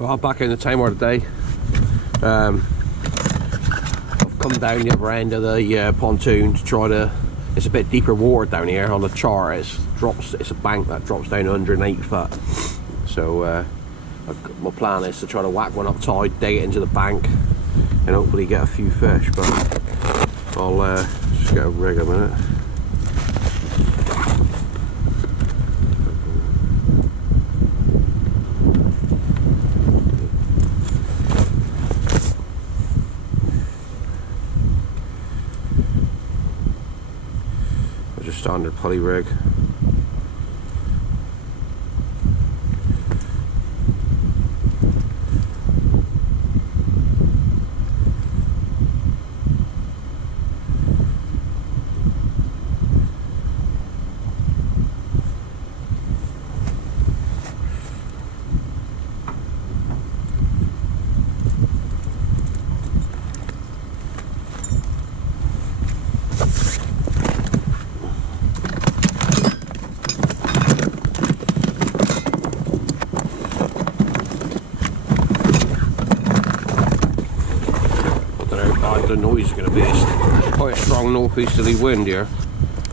Well, back in the Tamar today. I've come down the other end of the pontoon to try to. It's a bit deeper water down here on the char. It's a bank that drops down 108 foot. So my plan is to try to whack one up tide, dig it into the bank, and hopefully get a few fish. But I'll just get a rig a minute. Just standard pulley rig. The noise is going to be quite a strong northeasterly wind here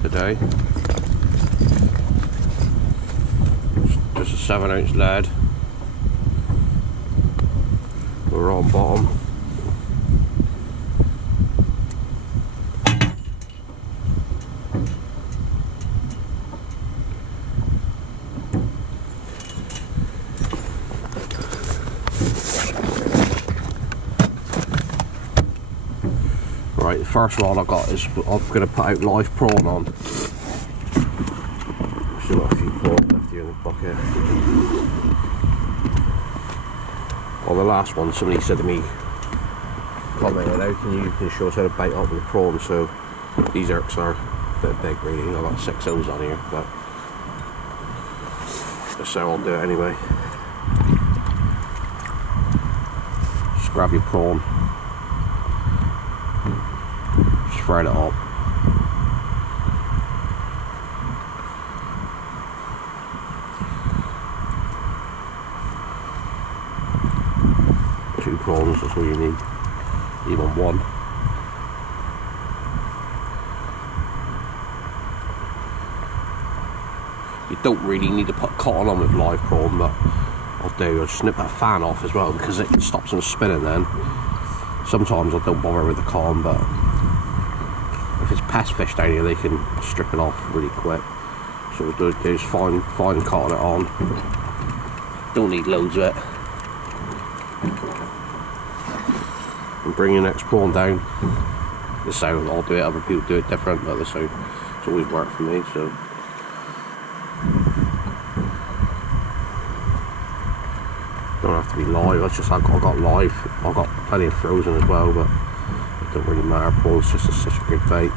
today. Just a 7-ounce lead. We're on bottom. Right, the first rod I got is I'm going to put out live prawn on. Still got a few prawn left here in the bucket. Well, the last one, somebody said to me, commented, how can you show us how to bait up with a prawn? So these irks are a bit big really. I've got 6 O's on here, but so I'll do it anyway. Just grab your prawn. Spread it up. Two prawns, that's all you need. Even one. You don't really need to put cotton on with live prawn, but I'll snip that fan off as well because it stops them spinning then. Sometimes I don't bother with the cotton, but if it's past fish down here, they can strip it off really quick. So what we'll do is fine cotton it on. Don't need loads of it. And bring your next prawn down. This is how I'll do it. Other people do it different, but this is how it's always worked for me. So don't have to be live. It's just I've got live. I've got plenty of frozen as well, but it don't really matter. Prawn's just such a good bait.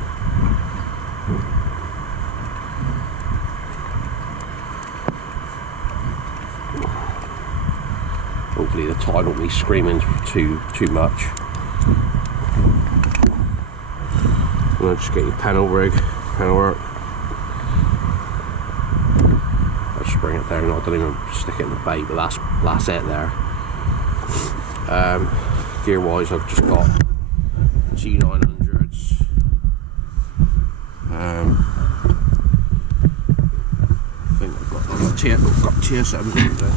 Hopefully the tide won't be screaming too much. And then just get your panel rig, panel work. I'll just bring it down. I don't even stick it in the bait, but that's it there. Gear wise, I've just got G900s. I think I've got TSMs in there.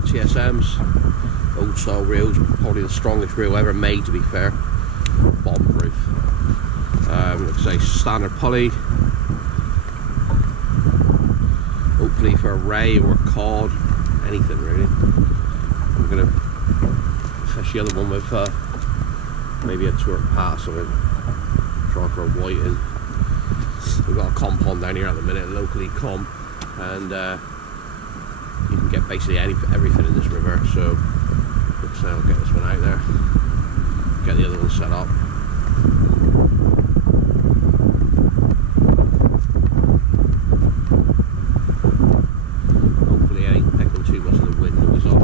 TSMs, old style reels, probably the strongest reel ever made, to be fair. Bomb proof. Like I say, standard pulley. Hopefully for a ray or a cod, anything really. I'm gonna fish the other one with maybe a tour pass or try for a whiting. We've got a comp on down here at the minute, locally comp, and you can get basically everything in this river. So looks like I'll get this one out there, get the other one set up. Hopefully I ain't picking too much of the wind noise off.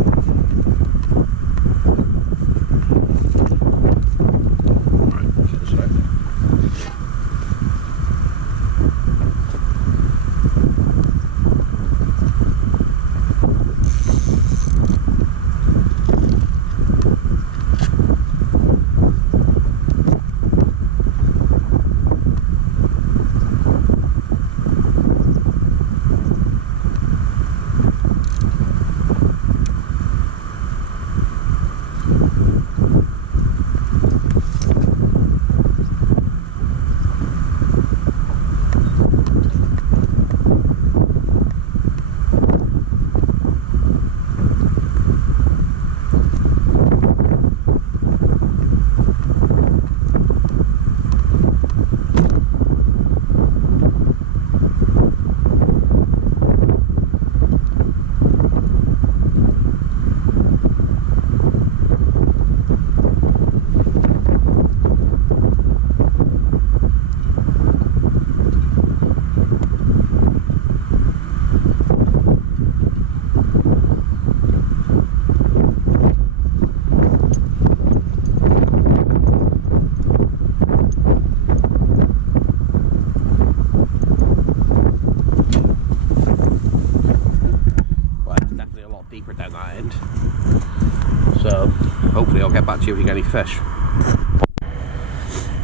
So hopefully I'll get back to you if you get any fish.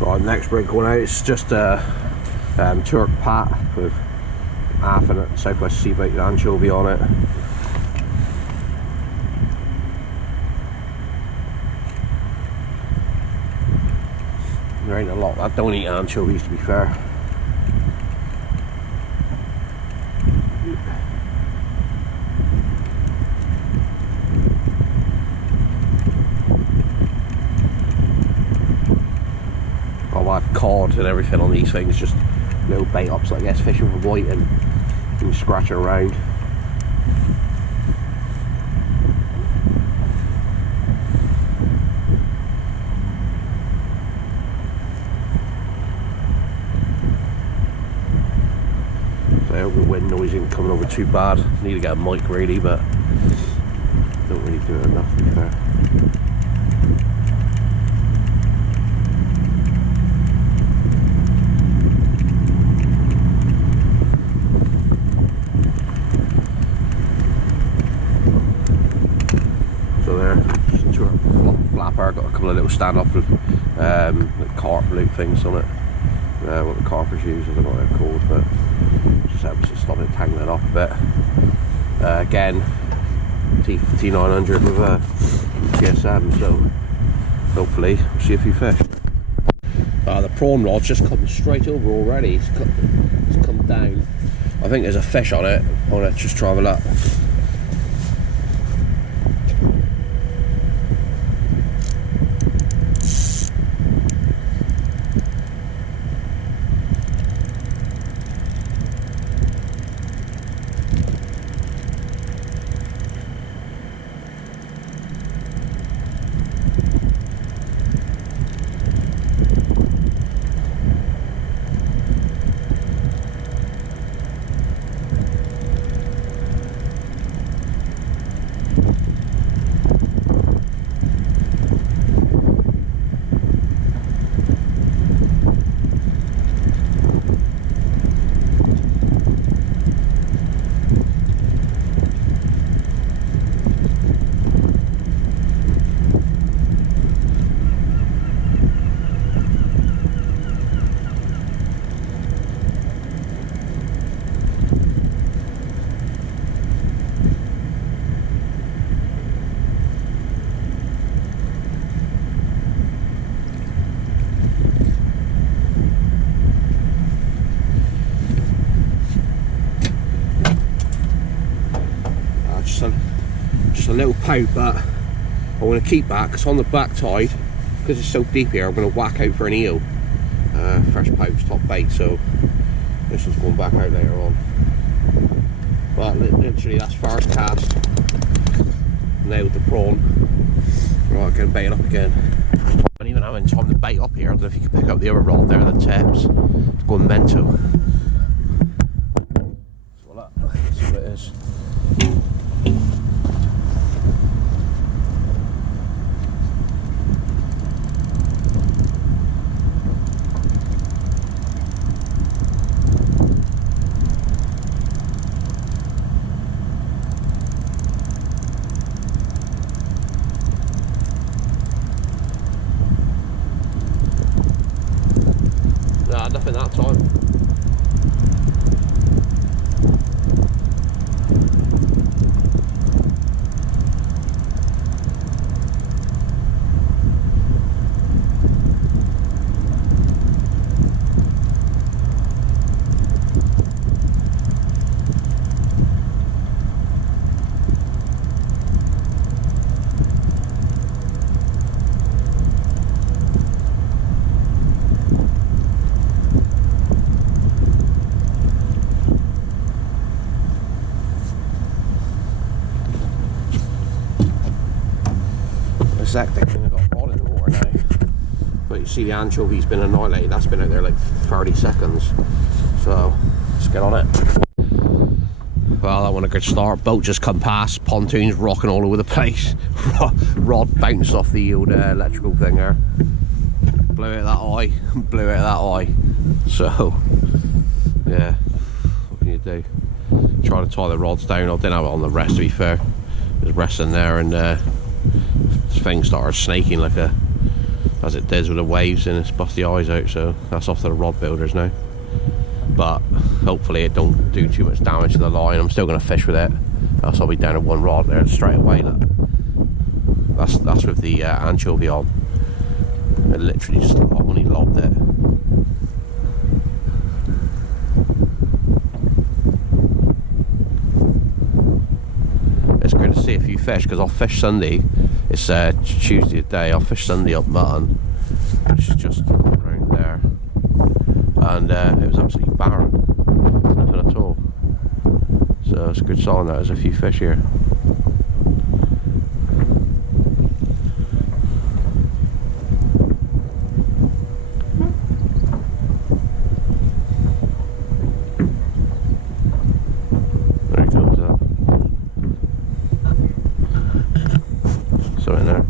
Right, next rig going out, it's just a Turk Pat with half in it, Southwest Sea Bait anchovy on it. There ain't a lot that don't eat anchovies, to be fair. I'll have cod and everything on these things, just little bait ups like this, fishing for white and scratching around. So I hope the wind noise isn't coming over too bad. Need to get a mic really, but don't really do it enough, to be fair. Flapper, got a couple of little stand-up like carp loop things on it. What the carpers use, I don't know what they're called, but just helps to stop it tangling off a bit. Again, T900 with a TSM, so hopefully we'll see a few fish. The prawn rod's just come straight over already. It's come down. I think there's a fish on it. I want to just try a look. Just a little pout, but I'm going to keep that because on the back tide, because it's so deep here, I'm going to whack out for an eel. Fresh pouts, top bait, so this one's going back out later on. But literally that's first cast. Nailed the prawn. Right, going to bait it up again. I'm even having time to bait up here. I don't know if you can pick up the other rod there, the tips. It's going mental. So let's see what it is. Nothing that time. Hectic thing, I got a rod in the water now. But you see the anchovy's been annihilated, that's been out there like 30 seconds. So let's get on it. Well, that one a good start. Boat just come past, pontoons rocking all over the place. Rod bounced off the old electrical thing there. Blew out that eye, blew out that eye. So yeah, what can you do? Trying to tie the rods down. I didn't have it on the rest, to be fair. It was resting there, and this thing started snaking like as it does with the waves, and it's bust the eyes out. So that's off to the rod builders now. But hopefully it don't do too much damage to the line. I'm still going to fish with it. Else I'll be down to one rod there straight away. Look. That's with the anchovy on. It literally just only lobbed it. It's good to see a few fish, because I'll fish Sunday. It's Tuesday today. I'll fish Sunday up Mutton, which is just around there, and it was absolutely barren, nothing at all. So it's a good sign that there's a few fish here. There he goes up. So in there.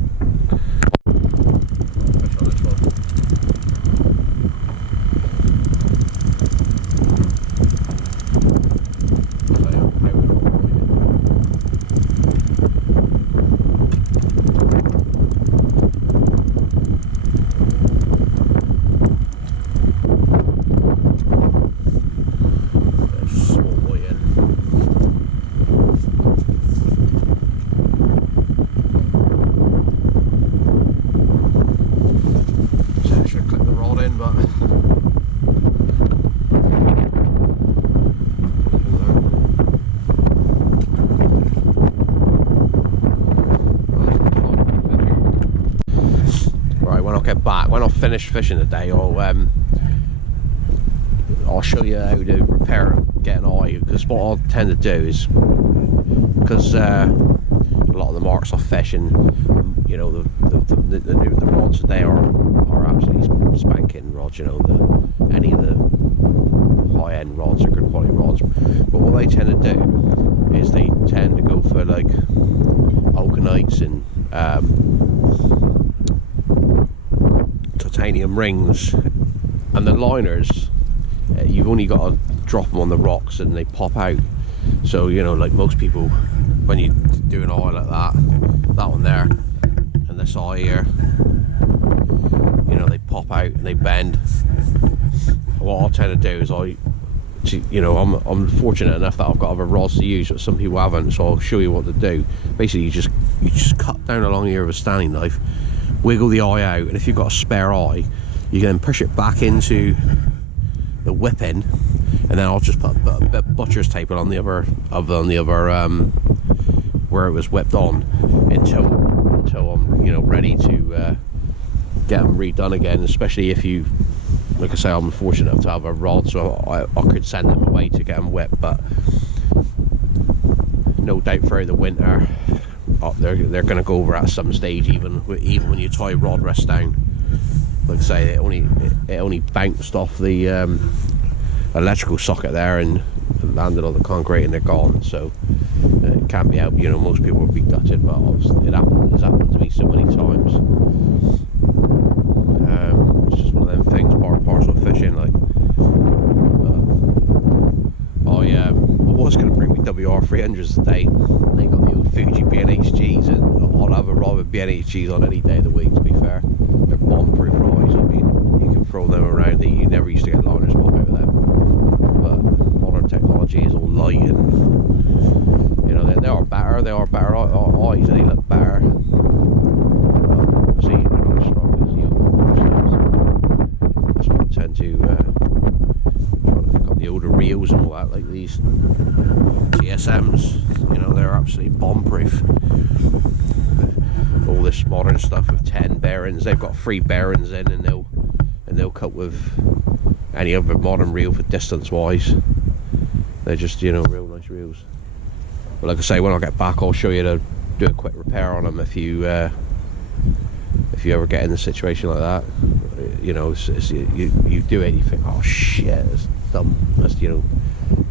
When I finish fishing today, I'll show you how to repair get an eye, because what I tend to do is, because a lot of the marks I fish, and you know the rods today are absolutely spanking rods. You know, any of the high end rods are good quality rods. But what they tend to do is they tend to go for like Okanites and titanium rings, and the liners, you've only got to drop them on the rocks and they pop out. So you know, like most people, when you do an eye like that one there and this eye here, you know, they pop out and they bend. What I tend to do is I'm fortunate enough that I've got other rods to use, but some people haven't, so I'll show you what to do. Basically, you just cut down along here with a Stanley knife, wiggle the eye out, and if you've got a spare eye, you can push it back into the whipping, and then I'll just put a bit of butcher's tape on the other where it was whipped on until I'm ready to get them redone again. Especially if you, like I say, I'm fortunate enough to have a rod, so I could send them away to get them whipped. But no doubt throughout the winter, they're going to go over at some stage, even when you tie rod rest down. Like I say, it only bounced off the electrical socket there and landed on the concrete, and they're gone. So it can't be helped. You know, most people would be gutted, but obviously it's happened to me so many times. It's just one of them things, part and parcel of fishing. Like, I was going to bring me WR300s today. They got the old Fuji BNHGs, and I'd have a rod with BNHGs on any day of the week, to be fair. They're bomb-proof rods. I mean, you can throw them around. You never used to get liners pop out of them. But modern technology is all light, and you know, they are better. They are better eyes, and they look better. But see, they're not as strong as the old ones. That's what I tend to. Got the older reels and all that, like these GSMs. You know, they're absolutely bomb-proof. All this modern stuff with 10 bearings, they've got 3 bearings in, and they'll cope with any other modern reel for distance wise. They're just, you know, real nice reels. But like I say, when I get back, I'll show you to do a quick repair on them if you ever get in a situation like that. You know, you do it and you think, oh shit, it's dumb, that's, you know,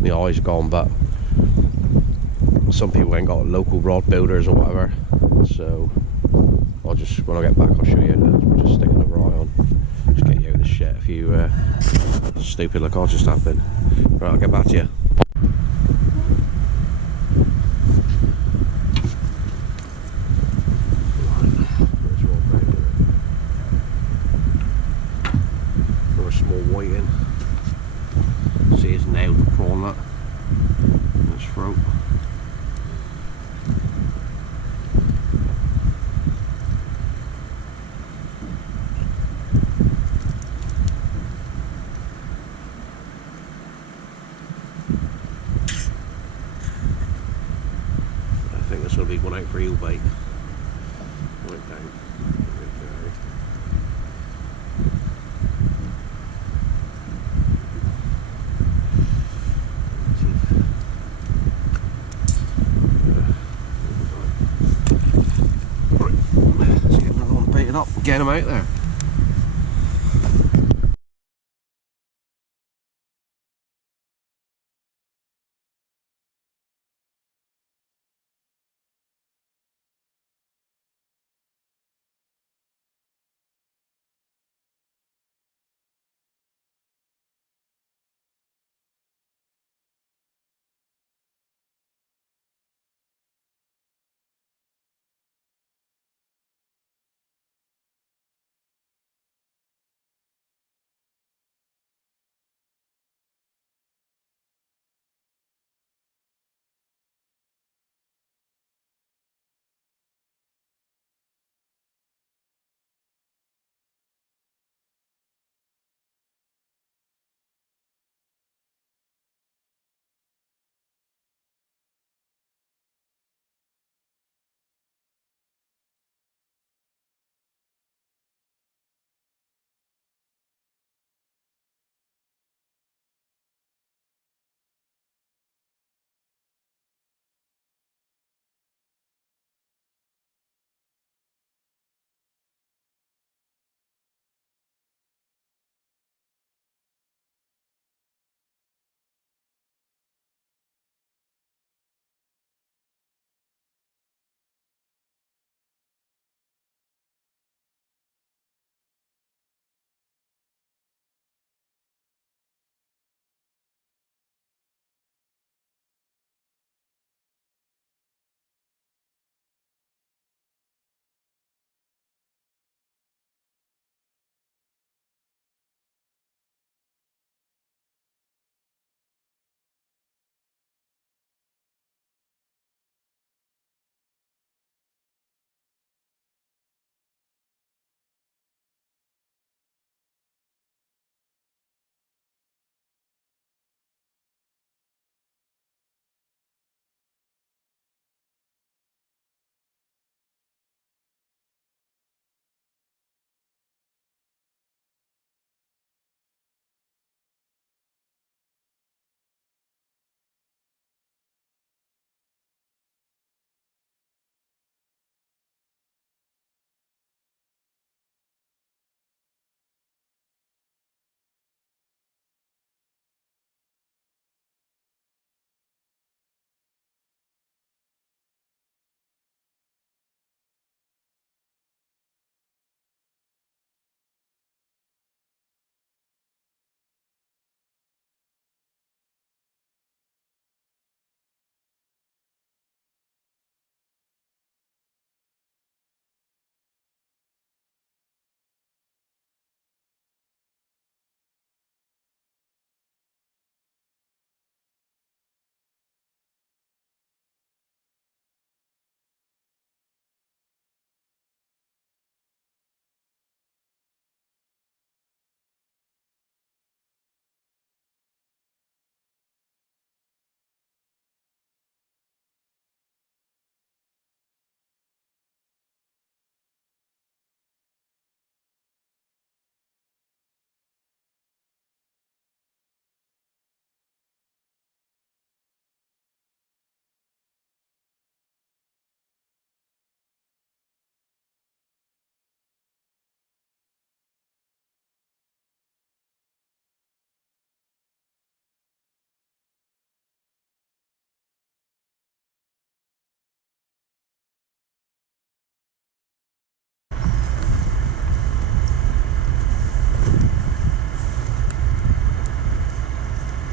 the eye's gone. But some people ain't got local rod builders or whatever, so I'll just, when I get back, I'll show you to just stick another eye on, just get you out of the shit if you stupid like I just have been. Right, I'll get back to you. big one out for eel bait. Right down. Let's get another one baited up and get him out there.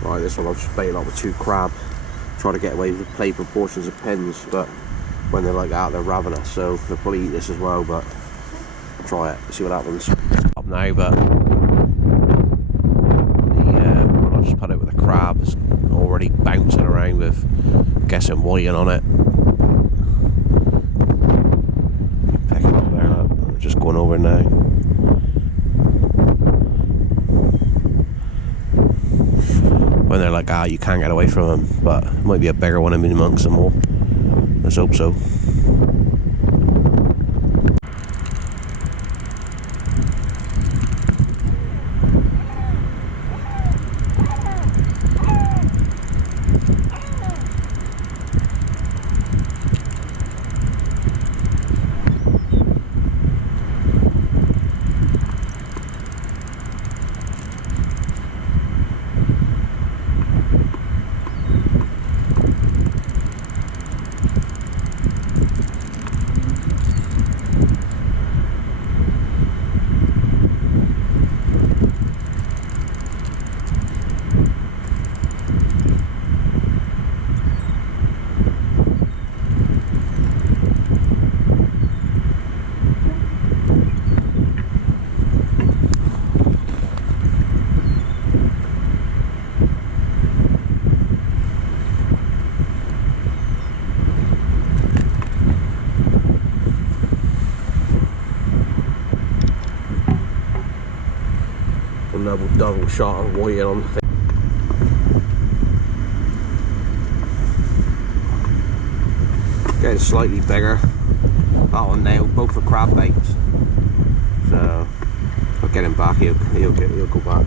Right, this one I've just baited up with 2 crab. Try to get away with the play proportions of pins, but when they're like that, they're ravenous, so they'll probably eat this as well, but I'll try it, see what happens. Up now, but the I just put it with a crab, it's already bouncing around with guessing whiting on it. Pick it up there, look. Just going over now. When they're like that, you can't get away from them, but it might be a bigger one in amongst them all. Let's hope so. double shot of white on. Getting slightly bigger. That one now, both for crab baits. So I'll get him back. He'll go back.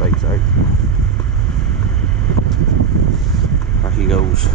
Baits out. Back he goes.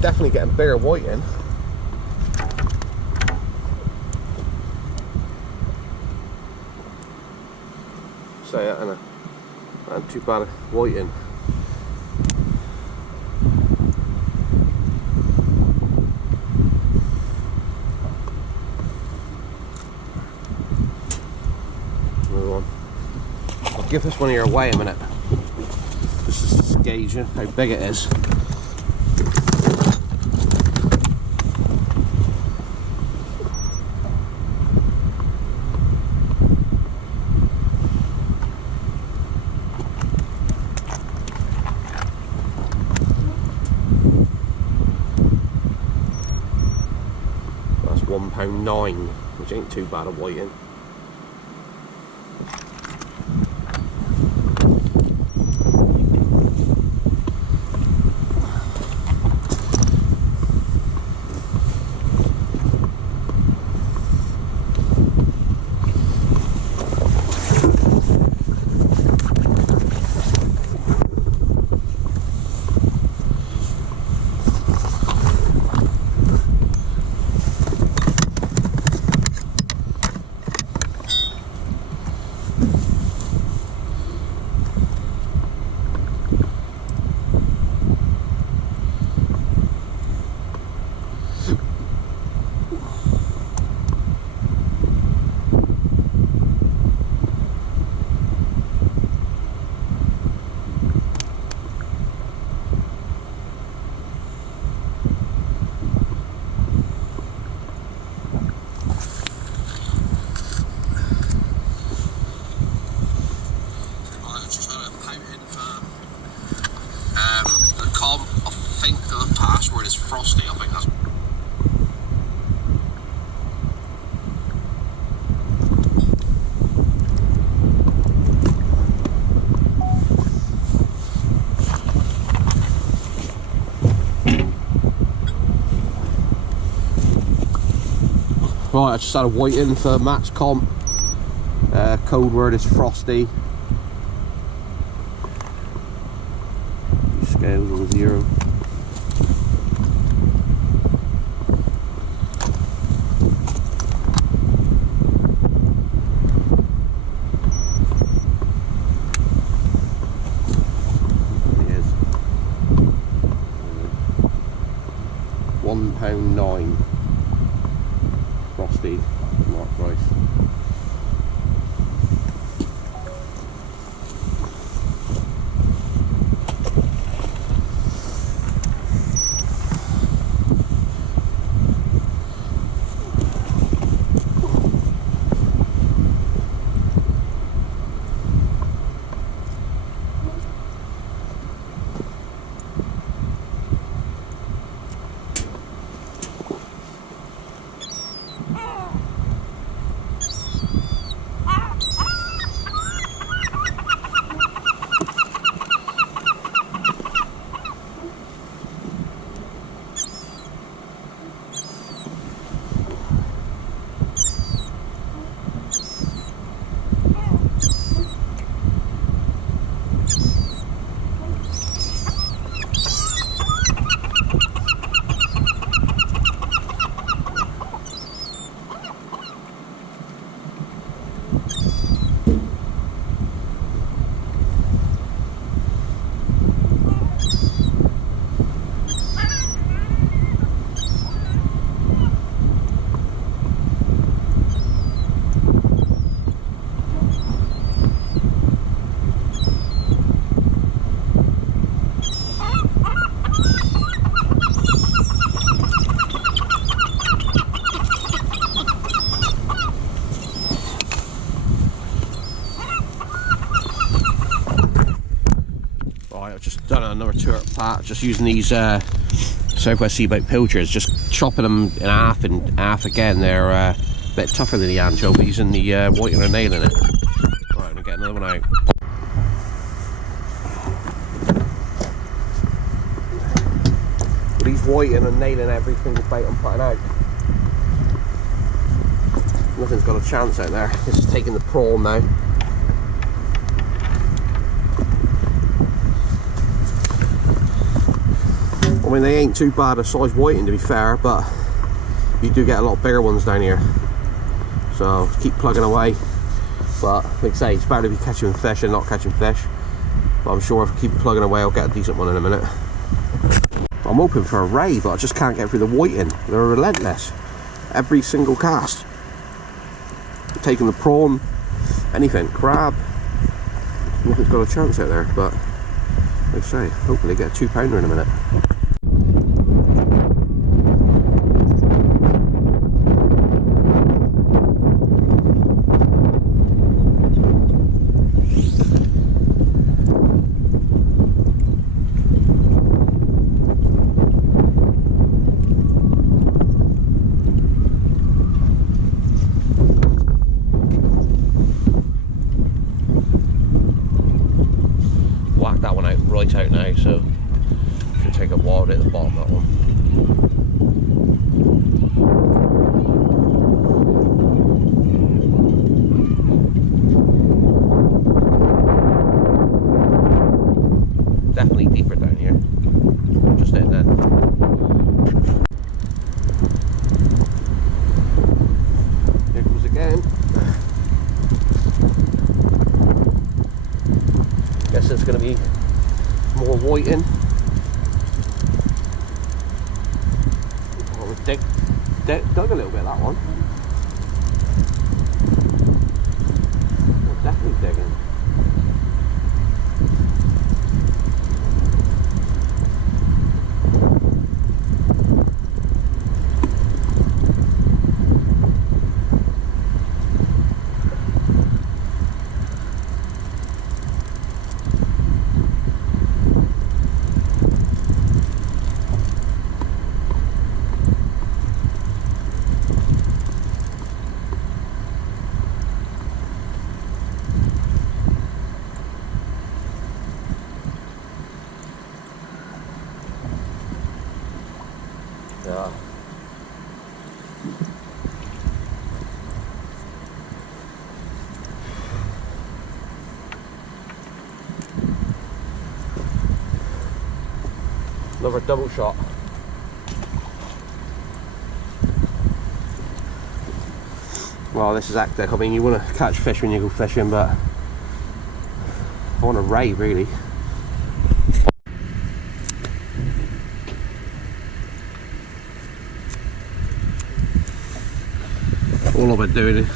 Definitely getting bigger white in. Say that, and not too bad white in. Another one. I'll give this one here away a minute. Just to gauge how big it is. £1.9, which ain't too bad a white in. I think the password is Frosty. I think that's. Right, I just started waiting for Matt's comp. Code word is Frosty. Scales on 0. £1.9 Frosty Mark Price. Right, I've just done another tour part, just using these Southwest Seabait pilchards, just chopping them in half and half again. They're a bit tougher than the anchovies, and the whiting are nailing it. Right, I'm gonna get another one out. These whiting are nailing every single bait I'm putting out. Nothing's got a chance out there. This is taking the prawn now. I mean, they ain't too bad a size whiting, to be fair, but you do get a lot bigger ones down here. So keep plugging away. But like I say, it's better to be catching fish and not catching fish. But I'm sure if I keep plugging away, I'll get a decent one in a minute. I'm hoping for a ray, but I just can't get through the whiting. They're relentless. Every single cast. Taking the prawn, anything, crab. Nothing's got a chance out there, but like I say, hopefully get a 2-pounder in a minute. That one out right out now, so should take a while to hit the bottom of that one. Definitely deeper down here. Just hitting that. Here goes again. Guess it's going to be more whiting. Oh, we dug a little bit, that one. We're definitely digging. Yeah. Another double shot. Well, this is hectic. I mean, you want to catch fish when you go fishing, but I want a ray, really. All I've been doing is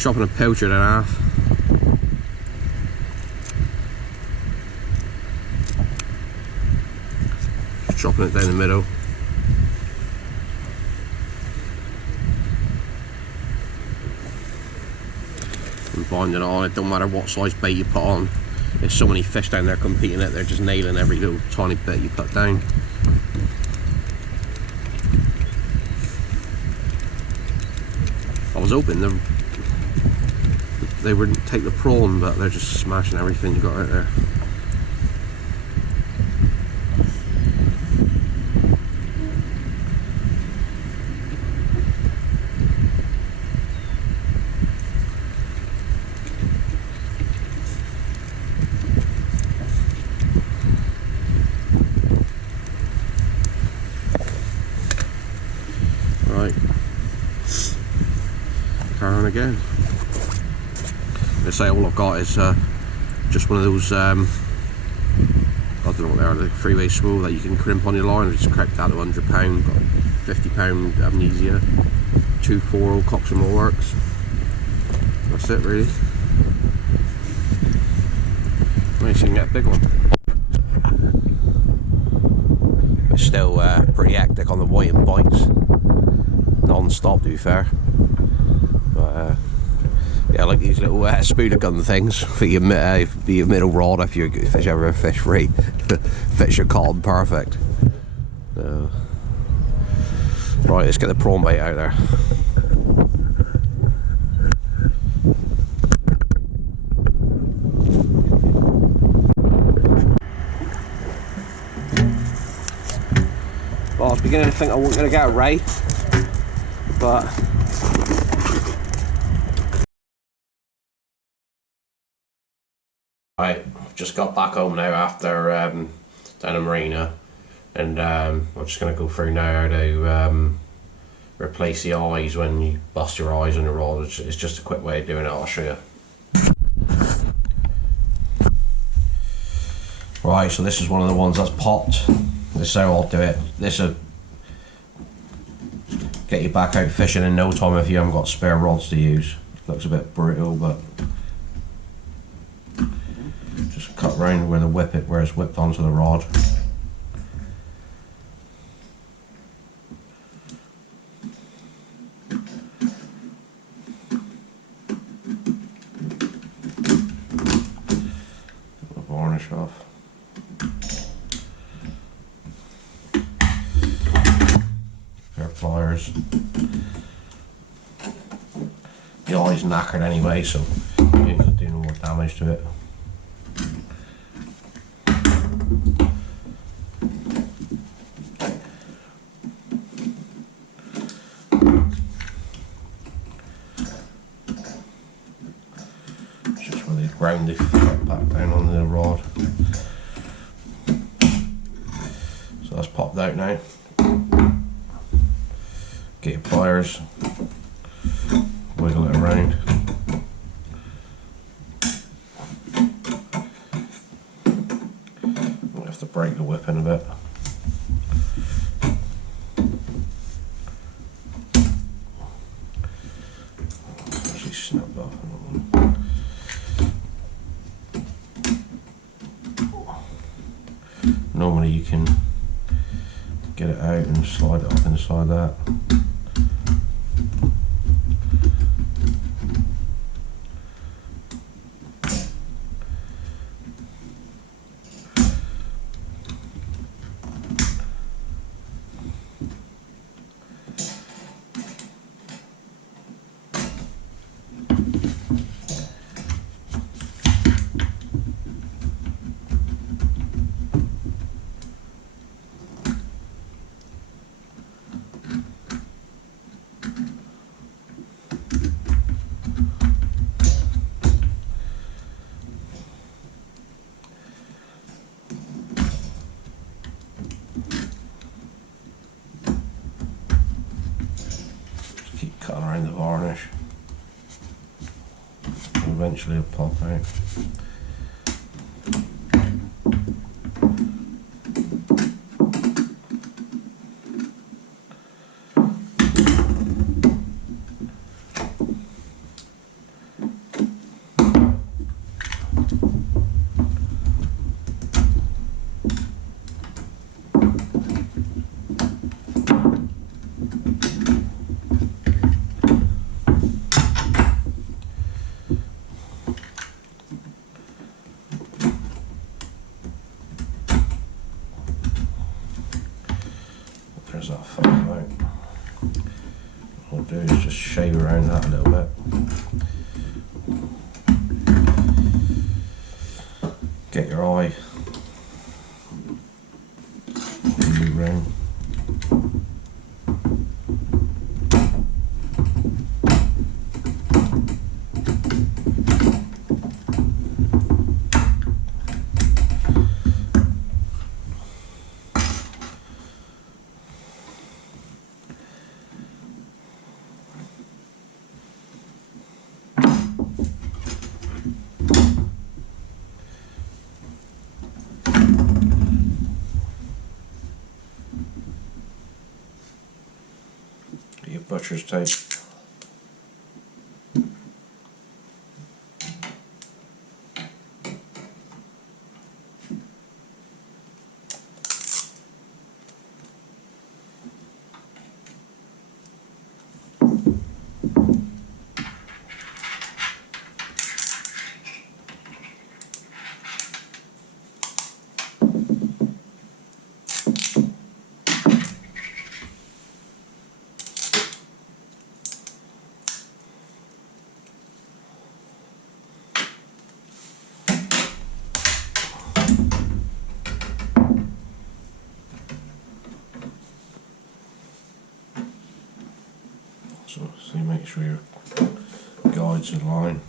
chopping a pilchard in half. Chopping it down the middle. And binding it on. It don't matter what size bait you put on. There's so many fish down there competing it, they're just nailing every little tiny bit you put down. I was hoping they wouldn't take the prawn, but they're just smashing everything you got out there. Right. Carry on again. They say all I've got is just one of those I don't know what they are, the freeway spool that you can crimp on your line. I just cracked out to £100, got £50 amnesia, 2 4-0 Cox and More works. That's it, really. Maybe you can get a big one. It's still pretty hectic on the whiting bites, non-stop to be fair. But Yeah, like these little spooner gun things for your middle rod if you ever fish free. Fits your cod perfect. Right, let's get the prawn bait out there. Well, I was beginning to think I wasn't going to get a ray, but right, just got back home now after down the marina, and I'm just going to go through now how to replace the eyes when you bust your eyes on the rod. It's just a quick way of doing it. I'll show you. Right, so this is one of the ones that's popped. This is how I'll do it. This will get you back out fishing in no time if you haven't got spare rods to use. Looks a bit brutal, but just cut round where it's whipped onto the rod. Varnish off. Pair of pliers. The eye's knackered anyway, so you ain't gonna do no more damage to it. Just really ground the foot back down on the rod. So that's popped out now. Get your pliers, wiggle it around. You have to break the whip in a bit. Actually snapped off. Normally you can get it out and slide it up inside that. Keep cutting around the varnish. Eventually it'll pop out. There's that fuck out. What I'll do is just shave around that a little bit. Get your eye. Move round. Your butcher's tape. make sure your guide's in line.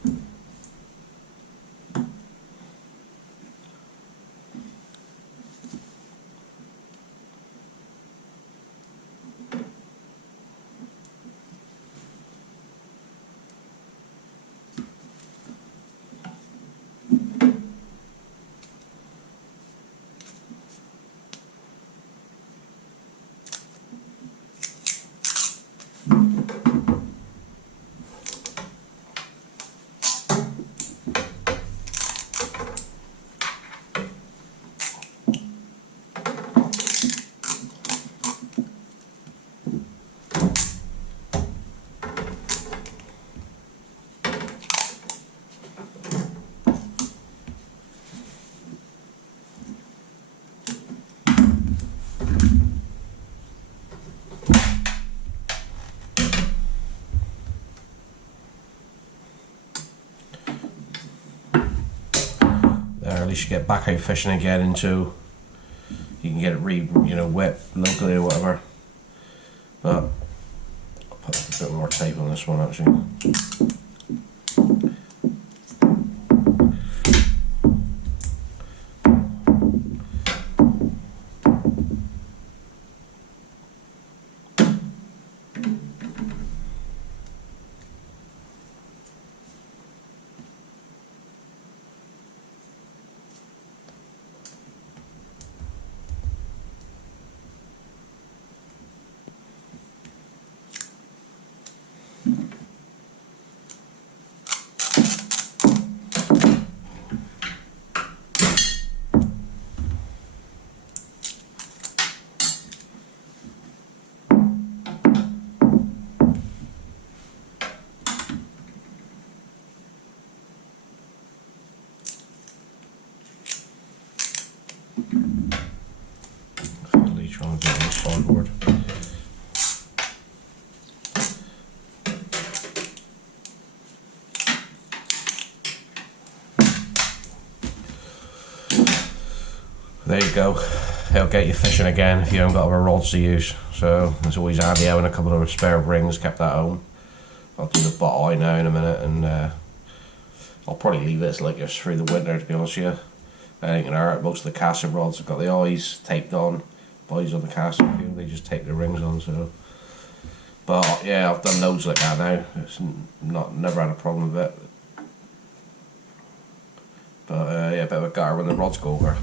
At least you get back out fishing again into you can get it wet locally or whatever. But I'll put a bit more tape on this one actually. Trying to get on the sideboard. There you go. It'll get you fishing again if you haven't got other rods to use. So it's always handy having a couple of spare rings kept at home. I'll do the butt eye now in a minute, and I'll probably leave this like this through the winter, to be honest with you. I ain't gonna hurt. Most of the casting rods have got the eyes taped on. Boys on the casting field, they just tape the rings on. So, but yeah, I've done loads like that now. It's never had a problem with it. But yeah, a bit of a gutter when the rods go over.